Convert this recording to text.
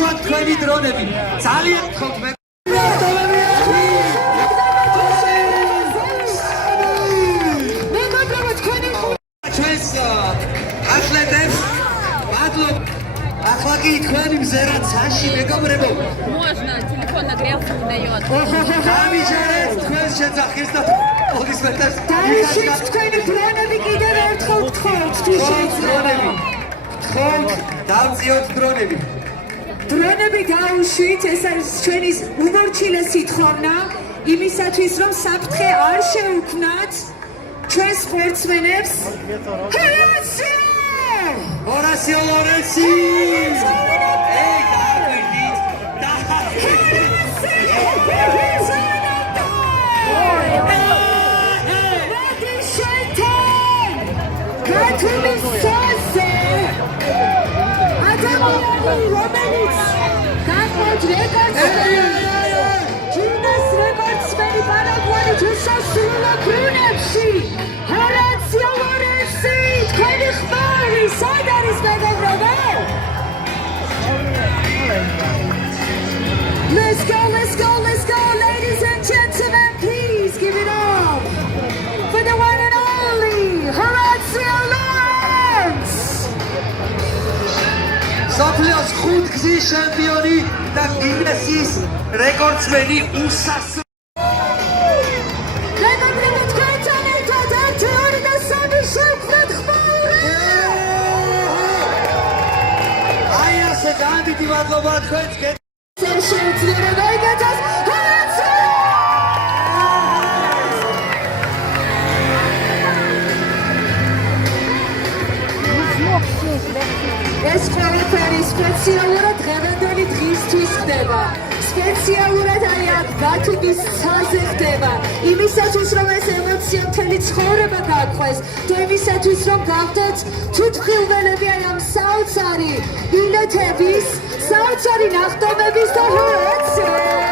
გაუშვათ თქვენი დრონები. ძალიან გთხოვთ მე ჩვენს ახლედებს მადლობ. ახლა კი თქვენი მზერად საში მეგობრებო. Можно, телефон нагрелся, не дает. გამიჟერეთ თქვენს შეძახილს და ოდისმეტეს დაიშვით თქვენი დრონები კიდევ ერთხელ გთხოვთ თუ შეიძლება. გთხოვთ დავწიოთ დრონები. დრონები გაუშვით, ეს არის ჩვენი უმორჩილესი თხოვნა იმისათვის რომ საფრთხე არ შეუქმნათ ჩვენ სპორტსმენებს. Horacio Lorenzi! Ei, დაგვიდით. ქართულის საზე ადამიანი რომელიც გაყვეთ რეკორდსმენი ჯინეს რეკორდსმენი პარაგვაის უსასრულო ქრონებში ჰორაციო ლორენცი თქვენი ხმარი სად არის მეგობრებო? Let's go, let's go, let's go, ladies and gentlemen, please give it up for the one and only Horacio Lawrence! სოფლიოს 5 გზის ჩემპიონი და გინესის რეკორდსმენი უსასრულო მეგობრებო, თქვენთან ერთად 1, 2 და 3 შევქმნათ ხმაურები! აი ასე განდიდი მადლობა თქვენს შეუძლია რომ გაიგეთოს Horacio! ეს ყველაფერი სპეციალურად დღევანდელი დღისთვის ხდება. სპეციალურად აი აქ ბათუმის ცაზე ხდება. იმისათვის რომ ეს ემოცია მთელი ცხოვრება გაგვყვეს და იმისათვის რომ გავხდეთ თვითმხილველები აი ამ საოცარი ბილეთების, საოცარი ნახტომების და Horacio!